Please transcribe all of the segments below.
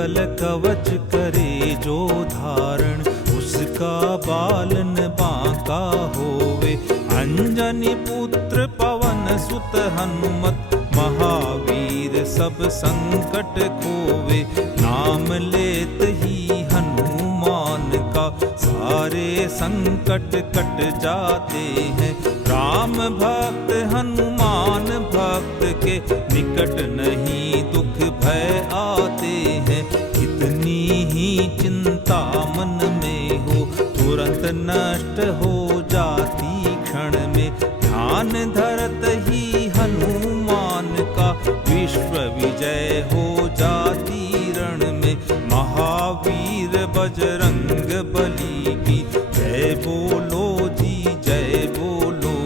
मंगल कवच करे जो धारण, उसका बालन बांका होवे। अंजनी पुत्र पवन सुत हनुमत, महावीर सब संकट खोवे। नाम लेत ही हनुमान का, सारे संकट कट जाते हैं। राम भक्त हनुमान भक्त के, निकट नहीं दुख भय आते हैं। कितनी ही चिंता मन में हो, तुरंत नष्ट हो जाती क्षण में। ध्यान धरत ही हनुमान का, विश्व विजय हो जाती रण में। महावीर बजरंग बली की, जय बोलो जी जय बोलो।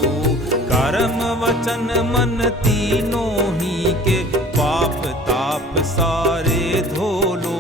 कर्म वचन मन तीनों ही के, पाप ताप सारे धो लो।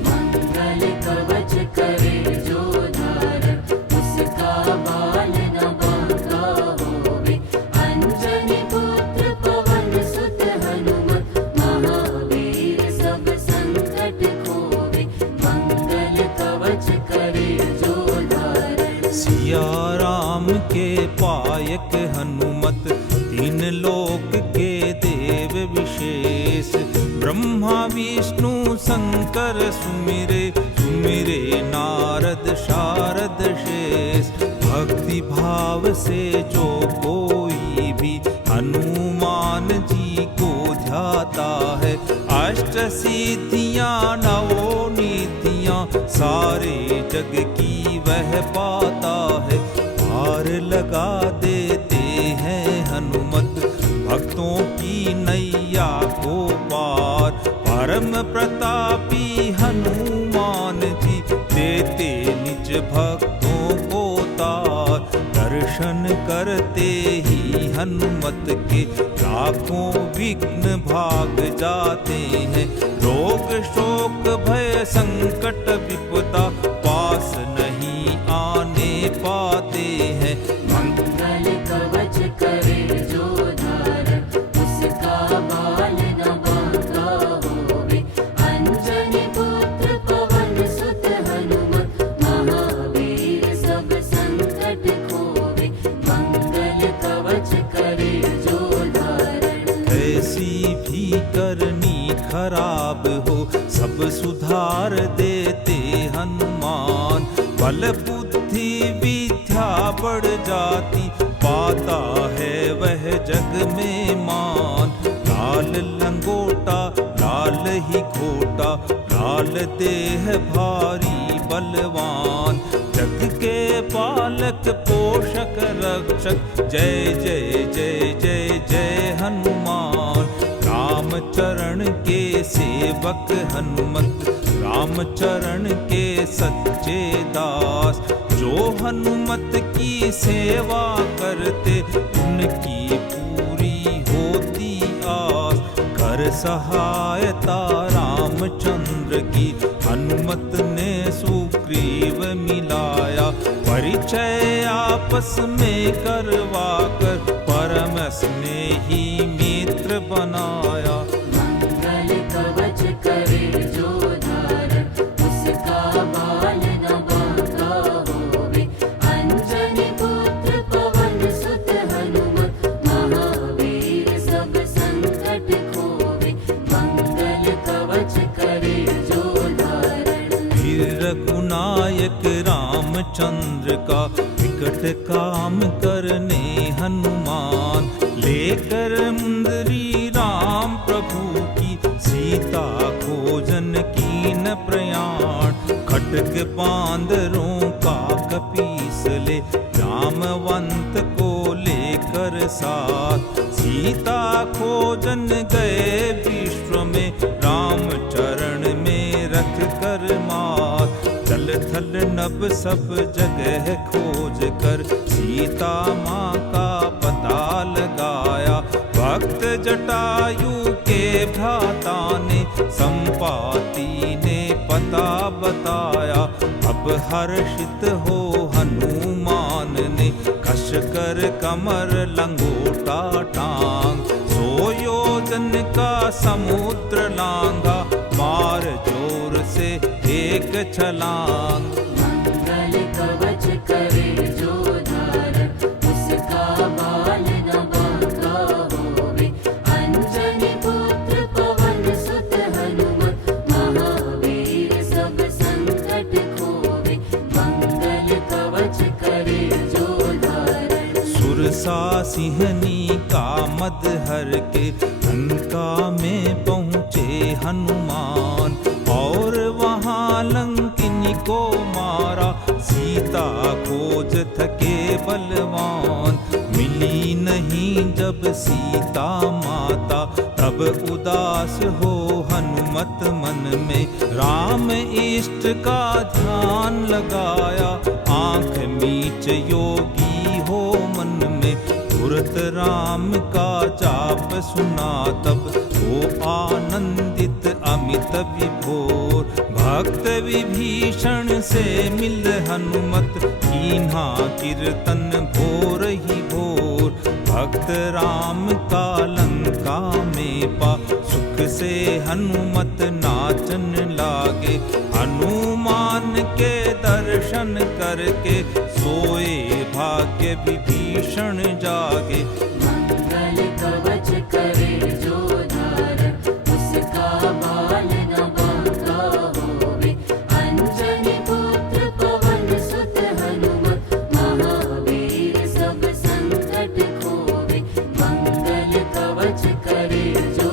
मंगल कवच करे जो धारण, उसका बालन बांका होवे। अंजनी पुत्र पवन सुत हनुमत, महावीर सब संकट खोवे। मंगल कवच करे जो धारण। सिया राम के पायक हनुमत, तीन लोक के देव विशेष। ब्रह्मा विष्णु शंकर सुमिरे, सुमिरे नारद शारद शेष। भक्ति भाव से जो कोई भी हनुमान जी को ध्याता है, अष्ट सिद्धियां नवो निधियां, सारे जग की वह पाता है। पार लगा देते हैं हनुमत, भक्तों की नैया को पार। परम प्रतापी हनुमान जी, देते निज भक्तों को तार। दर्शन करते ही हनुमत के, लाखों विघ्न भाग जाते हैं। रोग शोक भय संकट विपदा, पास नहीं आने पाते हैं। मंगल कवच करे जो धारण, उसका बालन बांका होवे। अंजनी पुत्र पवन सुत हनुमत, महावीर सब संकट खोवे। मंगल कवच करे जो धारण। ऐसी भी करनी खराब हो, सब सुधार देते हनुमान। बल बुद्धि विद्या बढ़ जाती, पाता है वह जग में मान। लाल लंगोटा लाल ही खोटा, लाल देह भारी बलवान। जग के पालक पोषक रक्षक, जय जय जय जय जय हनुमान। राम चरण के सेवक हनुमत, राम चरण के सच्चे दास। जो हनुमत की सेवा करते, उनकी पूरी होती आस। कर सहायता रामचंद्र की, हनुमत ने सुग्रीव मिलाया। परिचय आपस में करवा कर, परम स्नेही मित्र बनाया। मंगल कवच करे जो धारण, उसका बालन बांका होवे। अंजनी पुत्र पवन सुत हनुमत, महावीर सब संकट खोवे। मंगल कवच करे जो धारण। वीर रघुनायक रामचंद्र का, विकट काम करने हनुमान। लेकर मुंदरी राम प्रभु की, सीता खोजन कीन प्रयाण। खटक बांदरों का कपीस ले, जामवंत को लेकर साथ। सीता खोजन गए विश्व में, राम चरण में रख कर मात। जल थल नभ सब जगह खोज कर, सीता माँ का पता लगाया। भक्त जटायु के भ्राता ने, संपाति ने पता बताया। अब हर्षित हो हनुमान ने, कश कर कमर लंगोटा टांग। 100 योजन का समुद्र लांघा, मार जोर से एक छलांग। मंगल कवच करे जो धारण, उसका बाल न बांका होवे। अंजनी पुत्र पवन सुत हनुमत, महावीर सब संकट खोवे। मंगल कवच करे जो धारण। सुरसा सिंहनी का मद हर के लंका में पहुँचे हनुमान, और वहाँ लंकिनी को मारा, सीता खोज थके बलवान। मिली नहीं जब सीता माता, तब उदास हो हनुमत मन में। राम इष्ट का ध्यान लगाया, आंख मीच योगी हो मन में। तुरत राम का जाप सुना, तब वो आनंदित अमित विभोर। भक्त विभीषण से मिल हनुमत, कीन्हा कीर्तन भोर ही भोर। भक्त राम का लंका में पा, सुख से हनुमत नाचन लागे। हनुमान के दर्शन करके, सोए भाग्य विभीषण जागे। मंगल कवच करे जो धारण, उसका बाल न बांका होवे। अंजनी पुत्र पवन सुत हनुमत, महावीर सब संकट खोवे। मंगल कवच करे जो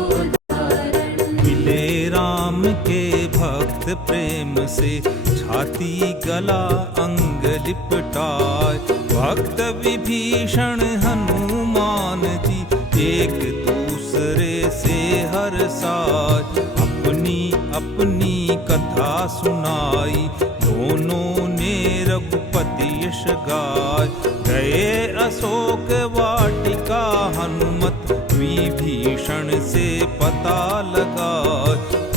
धारण। मिले राम के भक्त प्रेम से, छाती गला अंग लिपटाए। भक्त विभीषण हनुमान जी, एक दूसरे से हर साय। अपनी अपनी कथा सुनाई, दोनों ने रघुपति यश गाय। गए अशोक वाटिका हनुमत, विभीषण से पता लगा।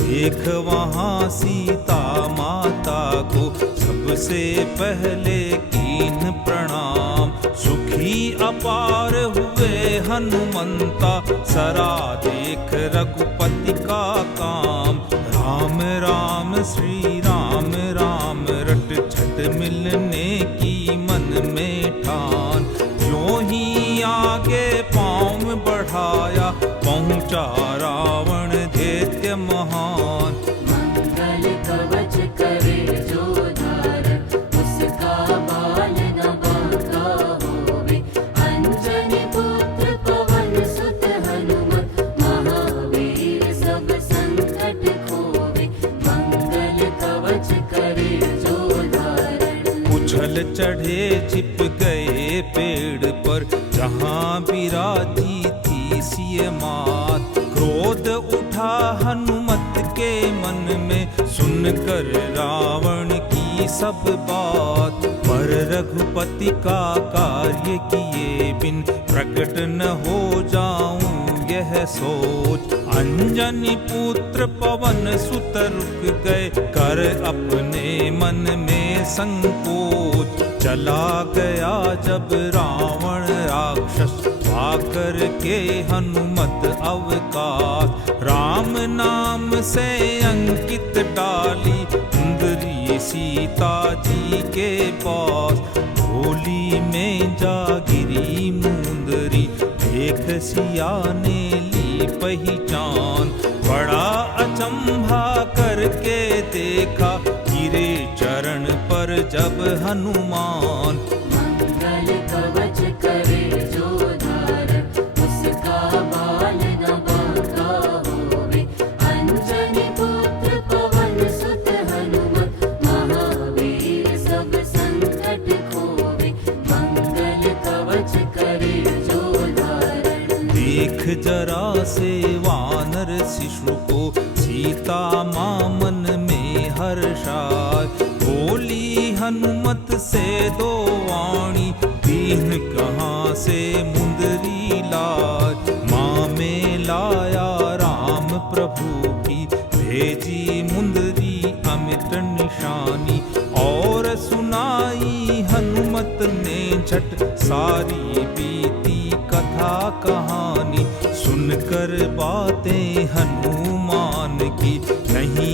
देख वहाँ सीता माता को, सबसे पहले कीन प्रणाम। सुखी अपार हुए हनुमंता, सरा देख रघुपति का काम। राम राम श्री राम राम, रट छट मिलने की मन में ठान। यों ही आगे पाँव बढ़ाया, पहुँचा रावण दैत्य महान। मंगल कवच करे जो धारण, उसका बाल न बांका होवे। अंजनी पुत्र पवन सुत हनुमत, महावीर सब संकट खोवे। मंगल कवच करे जो धारण। उछल चढ़े छिप गए पेड़ पर, जहाँ विराजी थी सिय मात। क्रोध उठा हनुमत के मन में, सुनकर रावण की सब बात। पर रघुपति का कार्य किए बिन, प्रकट न हो जाऊं यह सोच। अंजनी पुत्र पवन सुत रुक गए, कर अपने मन में संकोच। चला गया जब रावण राक्षस, पाकर के हनुमत अवकाश। राम नाम से अंकित डाली, सुंदरी सीता जी के पास। झोली में जा गिरी मुंदरी, देख सिया ने ली पहचान। बड़ा अचंभा करके देखा, गिरे चरण पर जब हनुमान। मंगल कवच करे जो धारण, उसका बाल न बांका होवे। अंजनी पुत्र पवन सुत हनुमत, महावीर सब संकट खोवे। मंगल कवच करे जो धारण। देख जरा से वानर शिशु को, सीता माँ मन में हर्षाय। बोली हनुमत से दो वाणी, दीन कहाँ से मुंदरी लाय। माँ में लाया राम प्रभु की, भेजी मुंदरी अमित निशानी। और सुनाई हनुमत ने झट, सारी बीती कथा कहानी। सुनकर बातें हनुमान की, नहीं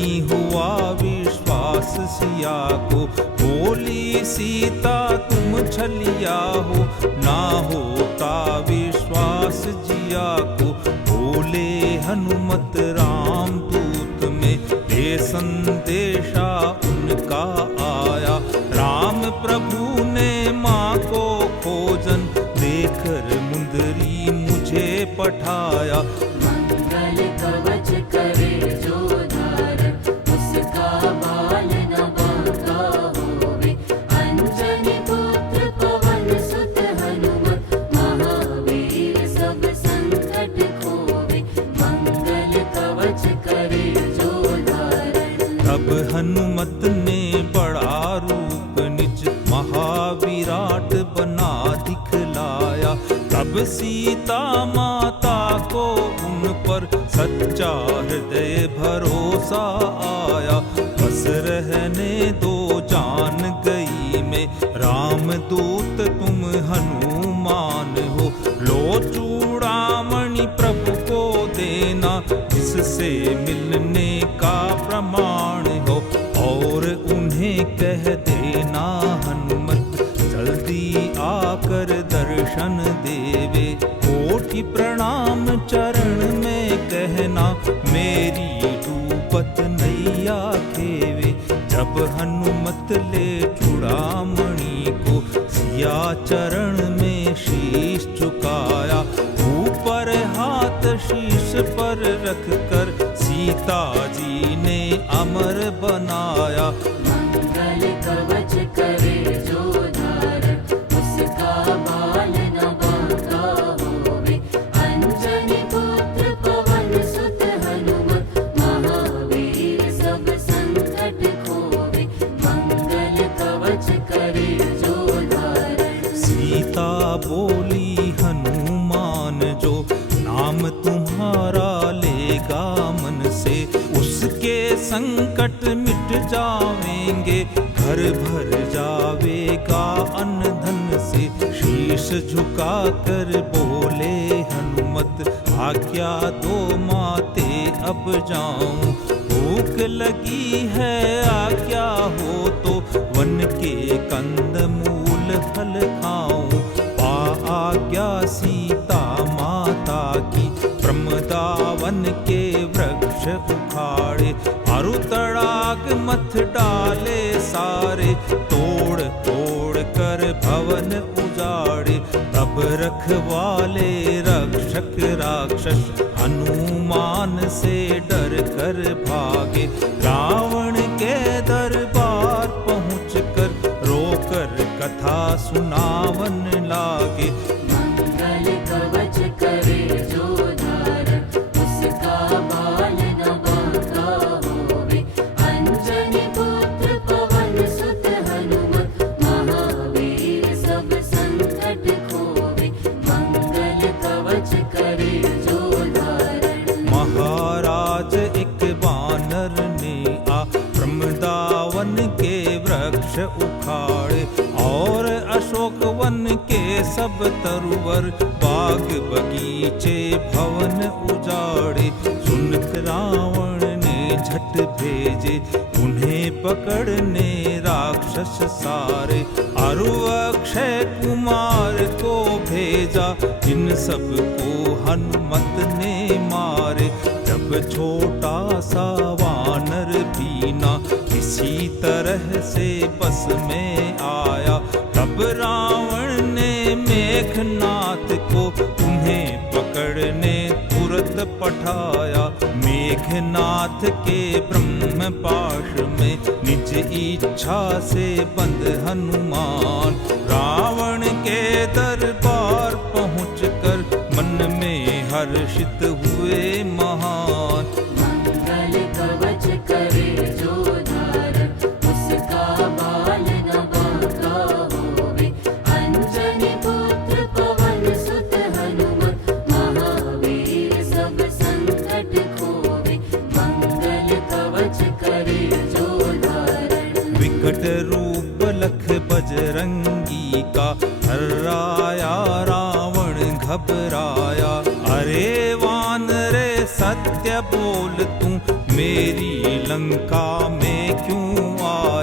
सिया को। बोली सीता तुम छलिया हो, ना होता विश्वास जिया को। बोले हनुमत राम दूत में, ये संदेशा उनका आया। राम प्रभु ने माँ को खोजन, देकर मुंदरी मुझे पठाया। मंगल कवच करे जो धारण, उसका बाल न बांका होवे। अंजनी पुत्र पवन सुत हनुमत, महावीर सब संकट खोवे। मंगल कवच करे जो धारण। तब हनुमत ने बड़ा रूप निज, महाविराट बना दिखलाया। तब सीता माता को उन पर सच्चा हृदय भरोसा आया। बस रहने दो जान गई में, राम दूत तुम हनुमान हो। लो चूड़ामणि प्रभु को देना, जिससे मिलने का प्रमाण हो। और उन्हें कह देना हनुमत, जल्दी आकर दर्शन देवे। कोटि प्रणाम चरण में कहना, मेरी डूबत नैया खेवे। जब हनुमत ले चूड़ामणि को, सिया चरण में शीश झुकाया। ऊपर हाथ शीश पर रख कर, सीता जी ने अमर बनाया। मंगल कवच करे जो धारण, उसका बाल न बांका होवे। अंजनी पुत्र पवन सुत हनुमत, महावीर सब संकट खोवे। मंगल कवच करे जो धारण। सीता बोली हनुमान जो, नाम तुम्हारा लेगा मन से। उसके संकट मिट जावेंगे, घर भर जावेगा अन्न धन से। शीश झुका कर बोले हनुमत, आज्ञा दो माते अब जाऊं। भूख लगी है आज्ञा हो तो, वन के कंद मूल फल खाऊं। पा आज्ञा सीता माता की, प्रमदावन के वृक्ष उखाड़े। अरु तड़ाग मथ डाले सारे, तोड़ तोड़ कर भवन उजाड़े। तब रखवाले रक्षक राक्षस, हनुमान से डर कर भागे। रावण के दरबार पहुँच कर, रोकर कथा सुनावन लागे। मंगल कवच करे जो धारण, उसका बाल न बांका होवे। अंजनी पुत्र पवन सुत हनुमत, महावीर सब संकट खोवे। मंगल कवच करे जो धारण। महाराज एक वानर ने आ, प्रमदावन के वृक्ष उखाड़े। और अशोक वन के सब तरुवर, बाग बगीचे भवन उजाड़े। सुनकर रावण ने झट भेजे, उन्हें पकड़ने राक्षस सारे। अरु अक्षय कुमार को भेजा, इन सब को हनुमत ने मारे। जब छोटा सा वानर भी ना किसी तरह से बस में आया, तब रावण ने मेघनाथ को उन्हें पकड़ने तुरंत पठाया। मेघनाथ के ब्रह्म पाश में निज इच्छा से बंद हनुमान, रावण के दरबार पहुँचकर मन में हर्षित हुए महान। मंगल कवच करे जो धारण, उसका बाल न बांका होवे। अंजनी पुत्र पवन सुत हनुमत, महावीर सब संकट खोवे। मंगल कवच करे जो धारण। विकट रूप लख बजरंगी का, हर्राया रावण घबराया। अरे वानरे सत्य बोल तू, मेरी लंका में क्यों आया।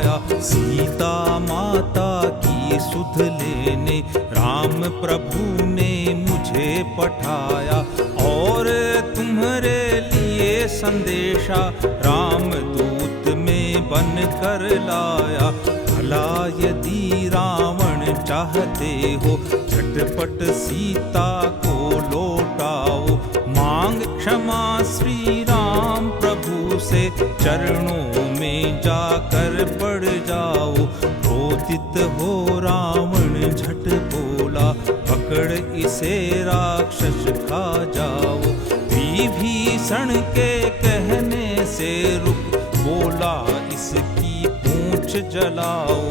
सीता माता की सुध लेने राम प्रभु ने मुझे पठाया, और तुम्हारे लिए संदेशा राम दूत में बन कर लाया। भला यदि रावण चाहते हो झटपट सीता को लौटाओ, मांग क्षमा श्री राम प्रभु से चरणों में जाकर पड़ जाओ। क्रोधित हो रावण झट बोला, पकड़ इसे राक्षस खा जाओ। विभीषण के कहने से रुक बोला, इसकी पूंछ जलाओ।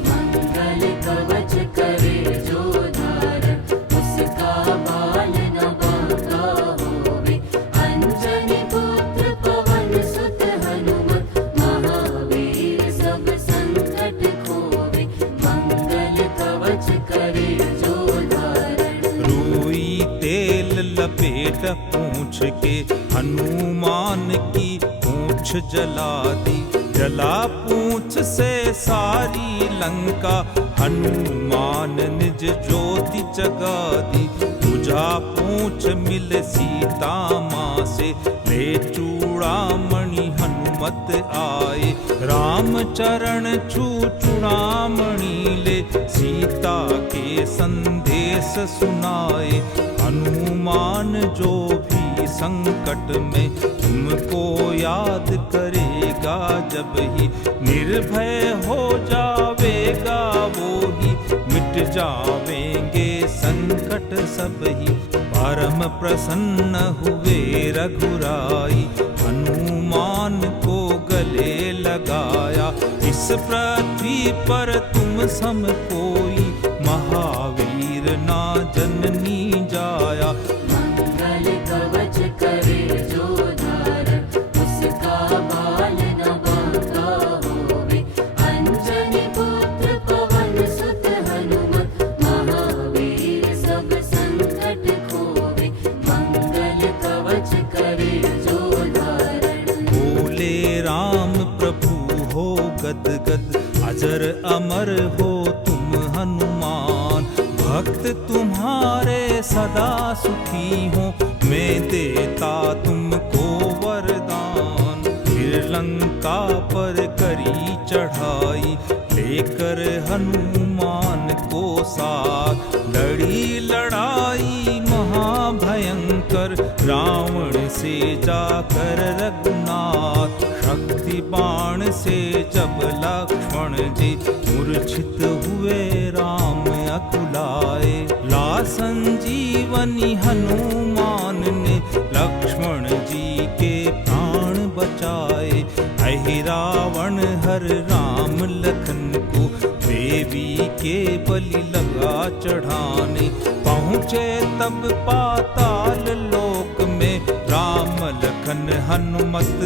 मंगल कवच करे जो धारण, उसका बाल न बांका होवे। अंजनी पुत्र पवन सुत हनुमत, महावीर सब संकट खोवे। मंगल कवच करे जो धारण। रुई तेल लपेट पूंछ के हनुमान की पूंछ जला दी। जला पूंछ से सारी लंका, हनुमान निज ज्योति जगा दी। बुझा पूंछ मिल सीता माँ से, ले चूड़ामणि हनुमत आए। राम चरण छू चूड़ामणि ले, सीता के संदेश सुनाए। हनुमान जो भी संकट में तुमको याद करेगा, जब ही निर्भय हो जावेगा वो ही, मिट जावेंगे संकट सब ही। परम प्रसन्न हुए रघुराई, हनुमान को गले लगाया। इस पृथ्वी पर तुम सम कोई, महावीर ना जननी जाया। मंगल कवच करे जो धारण, उसका बाल न बांका होवे। अंजनी पुत्र पवन सुत हनुमत, महावीर सब संकट खोवे। मंगल कवच करे जो धारण। बोले राम प्रभु हो गदगद, अजर अमर हो तुम हनुमान। भक्त तुम्हारे सदा सुखी हो, मैं देता तुमको वरदान। फिर लंका पर करी चढ़ाई, लेकर हनुमान को साथ। लड़ी लड़ाई महाभयंकर, रावण से जाकर रघुनाथ। शक्ति बाण से जब लक्ष्मण जी मूर्छित हुए, राम अकुलाए। ला संजीवनी हनुमान ने, लक्ष्मण जी के प्राण बचाए। अहि रावण हर राम लखन को, देवी के बलि लगा चढ़ाने। पहुँचे तब पाताल लोक में, राम लखन हनुमत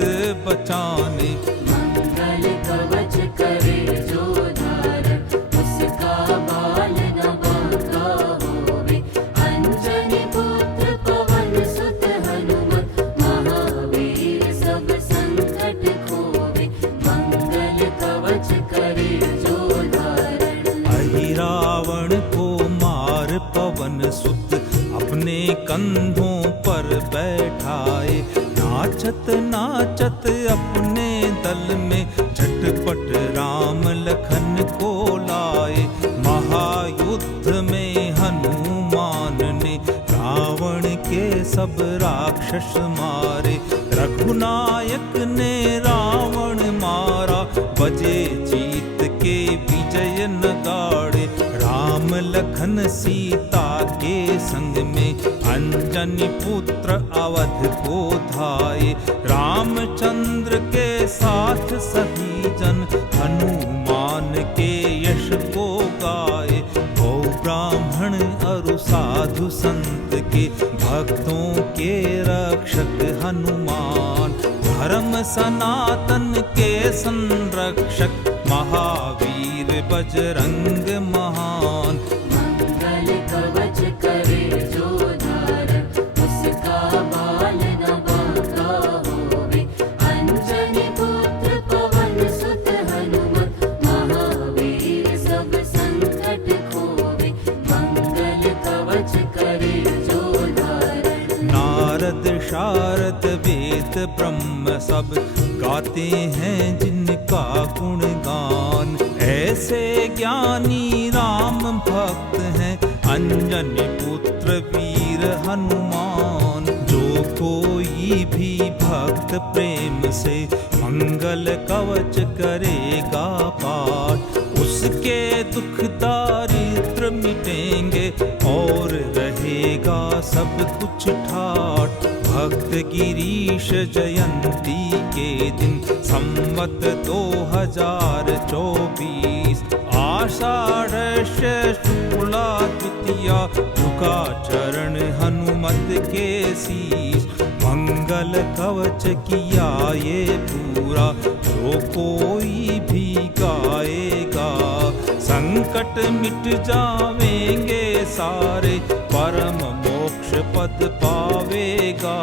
बचाने। मंगल कवच करे जो धारण, उसका बाल न बांका होवे। अंजनी पुत्र पवन सुत हनुमत, महावीर सब संकट खोवे। मंगल कवच करे जो धारण। अहि रावण को मार पवन सुत, अपने कंधों पर बैठाए। नाचत नाचत अपने दल में, झटपट राम लखन को लाए। महायुद्ध में हनुमान ने, रावण के सब राक्षस मारे। रघुनायक ने रावण मारा, बजे जीत के विजय नगाड़े। राम लखन सीता के संग में, अंजनी पुत्र अवध को धाये। रामचंद्र के साथ सभी जन, हनुमान के यश को गाए। गौ ब्राह्मण अरु साधु संत के, भक्तों के रक्षक हनुमान। धर्म सनातन के संरक्षक, महावीर बजरंग महान। मंगल कवच करे जो धारण, उसका बाल न बांका होवे। अंजनी पुत्र पवन सुत हनुमत, महा वेद ब्रह्म सब गाते हैं जिनका गुणगान। ऐसे ज्ञानी राम भक्त हैं अंजनी पुत्र वीर हनुमान। जो कोई भी भक्त प्रेम से मंगल कवच करेगा पाठ, उसके दुख दारिद्र मिटेंगे और रहेगा सब कुछ ठाठ। भक्त गिरीश जयंती के दिन संवत 2024 आषाढ़ शुक्ला द्वितीया झुका चरण हनुमत के शीश। मंगल कवच किया ये पूरा जो कोई भी गाएगा, संकट मिट जावेंगे सारे परम मोक्ष पद पावेगा।